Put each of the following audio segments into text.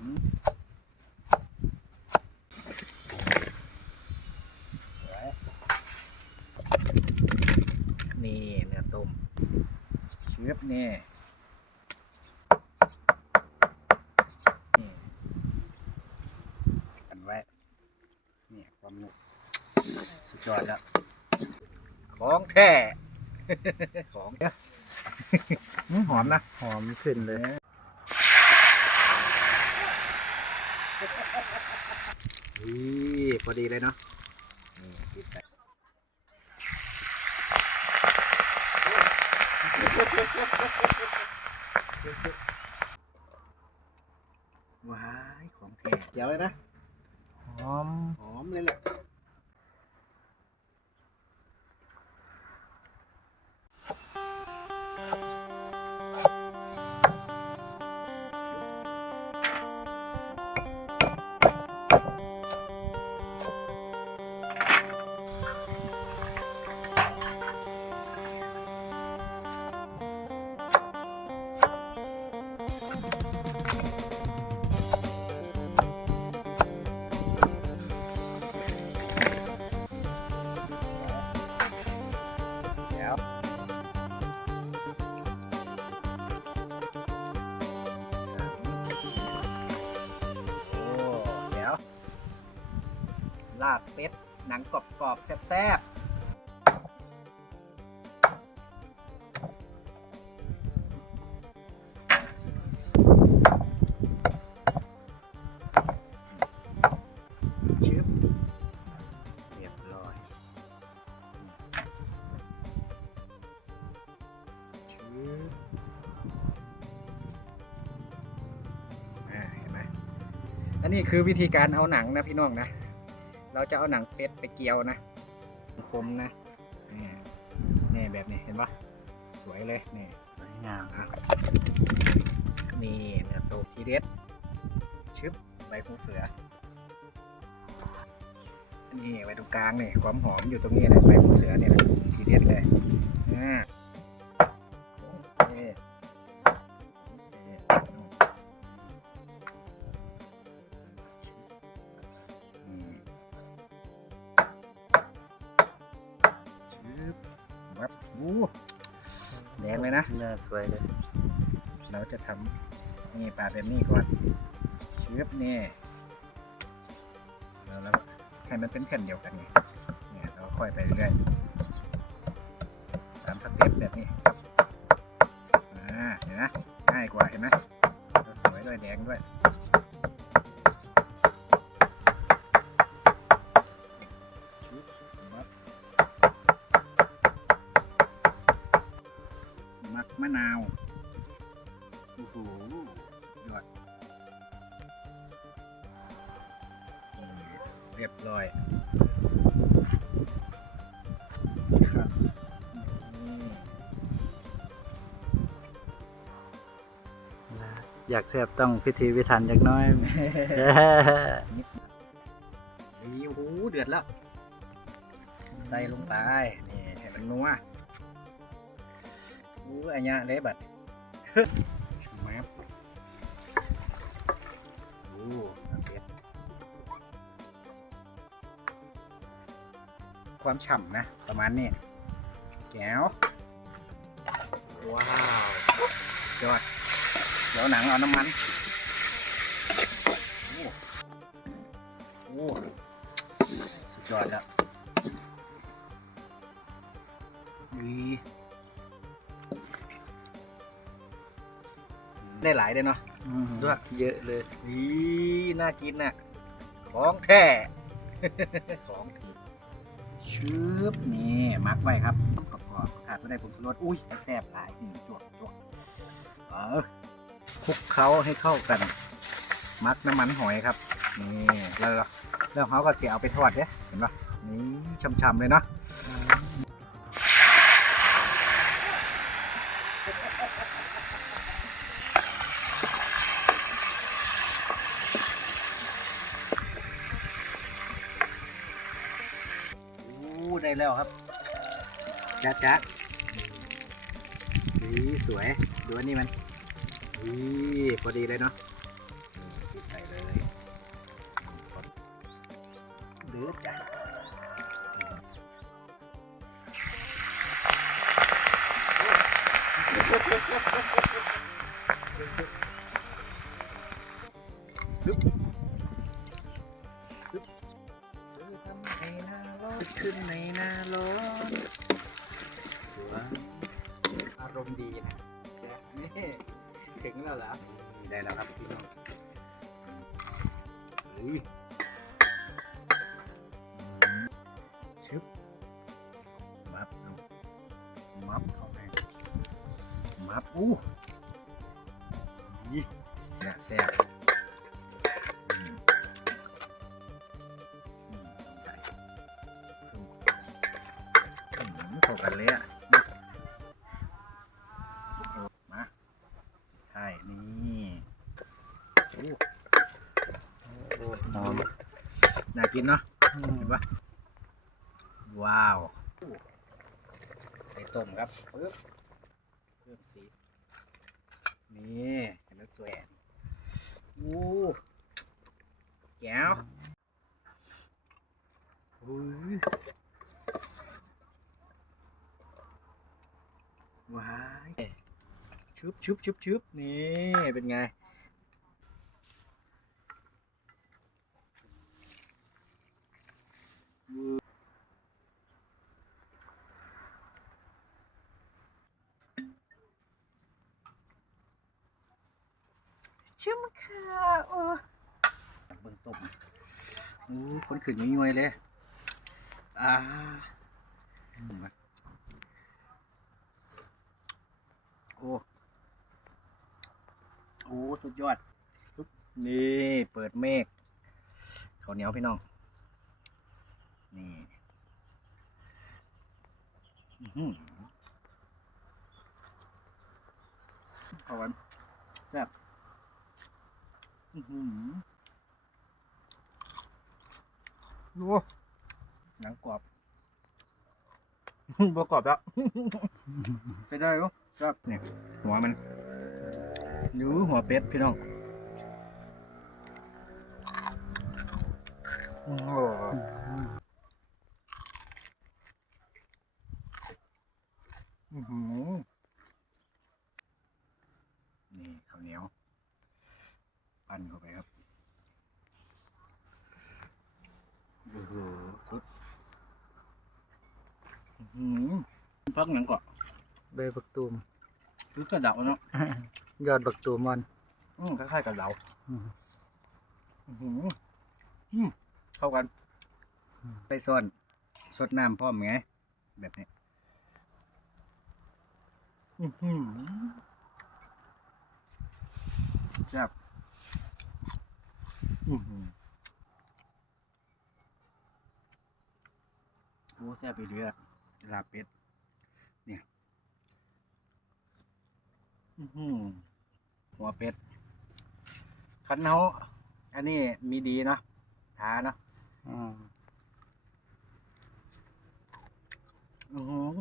นี่เนื้อต้มเชือบนี่นี่กันไว้นี่ความหนุกสุดยอดแล้วของแท้ของเนี่ยหอมนะ หอมขึ้นเลย นี่พอดีเลยเนาะนี่ติดไปว้ายของแท้เดี๋ยวเลยนะ หอม หอมเลยแหละ ลาบเป็ด หนังกรอบๆแซ่บๆเรียบร้อยชึบอ่าเห็นไหมอันนี้คือวิธีการเอาหนังนะพี่น้องนะ เราจะเอาหนังเป็ดไปเกียวนะคมนะนี่นี่แบบนี้เห็นปะสวยเลยนี่สวยงามอะนี่เนื้อโตทีเด็ดชึบใบหูเสือนี่ไว้ตรงกลางนี่ความหอมอยู่ตรงนี้นะใบหูเสือเนี่ยนะทีเด็ดเลยอ่า อสวยเลย เราจะทำนี่ปลาแบบนี้ก่อนเชือบนี่แล้วให้มันเป็นแผ่นเดียวกันไงเนี่ยเราค่อยไปเรื่อยตามสเต็ปแบบนี้อ่าเห็นไหมง่ายกว่าเห็นไหมสวยด้วยแดงด้วย มักมะนาวโอ้โหยอดนี่เรียบร้อยครับนี่อยากแซ่บต้องพิธีพิถันจักหน้อยนี่โอ้โหเดือดแล้ว ใส่ลงไป นี่ให้มันนัว อู้อันเนี้ยเละบัดแมบโอ้น้ำเผ็ดความฉ่ำนะ ประมาณนี้แก้ว ว้าวยอด เดี๋ยวหนังเอาน้ำมัน โอ้โอ้สุดยอดแล้วนี่ ได้หลายเลยเนาะด้วยเยอะเลยนี่น่ากินน่ะ ของแท้ ของถูกชืบนี่มักไว้ครับกรอบๆขาดไม่ได้ผงชูรสอุ้ยแซ่บหลายนี่จวกจวกเออคลุกเคล้าให้เข้ากัน มักน้ำมันหอยครับ นี่แล้วแล้วเขาก็จะเอาไปทอดเนี่ยเห็นปะนี่ช่ำๆเลยเนาะ จ๊ะจ๊ะนี่สวย ดูอันนี้มันนี่พอดีเลยเนาะติดใส่เลยเดือดจ้ะปึ๊ แล้วเหรอได้แล้วครับพี่น้องเฮ้ยชึบมับดูมับเข้าไปมับอู้ยี่แซ่บแซ่บอืมอืมใส่ถูกอืมเข้ากันเลยอะ มาใช่นี่โอ้โอ้ หอม น่า กินเนาะอืมเห็นปะว้าวใส่ต้มครับปึ๊บเพิ่มสีนี่เห็นมันสวยอู้แก้วอุ้ยว้ายชุบชุบชุบชุบนี่เป็นไง ชุ่อมค่ะโอ้เบิ่งต้มอู้คนขึ้นย้อยๆเลย อ่าโอ้โอ้สุดยอด นี่เปิดเมฆเขาเหนียวพี่น้อง นี่อื้อหือเอาวันแบบอือหือ ดูหนังกรอบ ประกรอบแล้วไปได้ปะครับเนี่ยหัวมันดูหัวเป็ดพี่น้องโอ้โหอื้อหือนี่ข้าวเหนียว ปั้นเข้าไปครับ โอ้โหสุดอื้อหือ พักหนังก่อนใบบักตูมคือกระเดาเนาะยอดบักตูมมันอืมคล้ายๆกับเราอืมอื้อหืออืมเข้ากันอืมไปซ่อนสดน้ำพร้อมไง แบบนี้อือหือแซ่บอือหือโอ้แซ่บไปเรื่อยลาบเป็ด เนี่ยหัวเป็ดคันเฮาอันนี้มีดีเนาะทาเนาะอืมอืม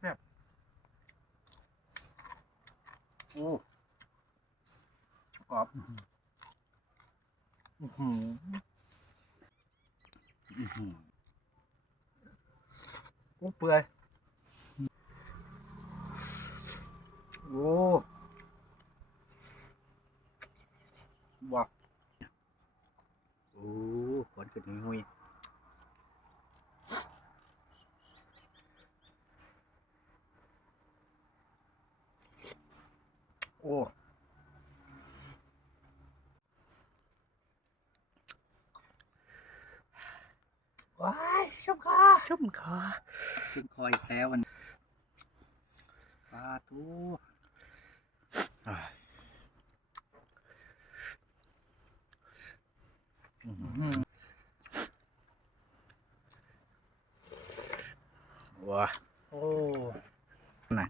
แบบโอ้กรอบอือ ออือหือโอ้เปื่อย โอ้ว้าวโอ้ขนขึ้นหุยโอ้ ว้ายชุ่มคอชุ่มคอชุ่มคออีกแล้วมันปลาทูอ่าอื้อหือว้าโอ้น่ะ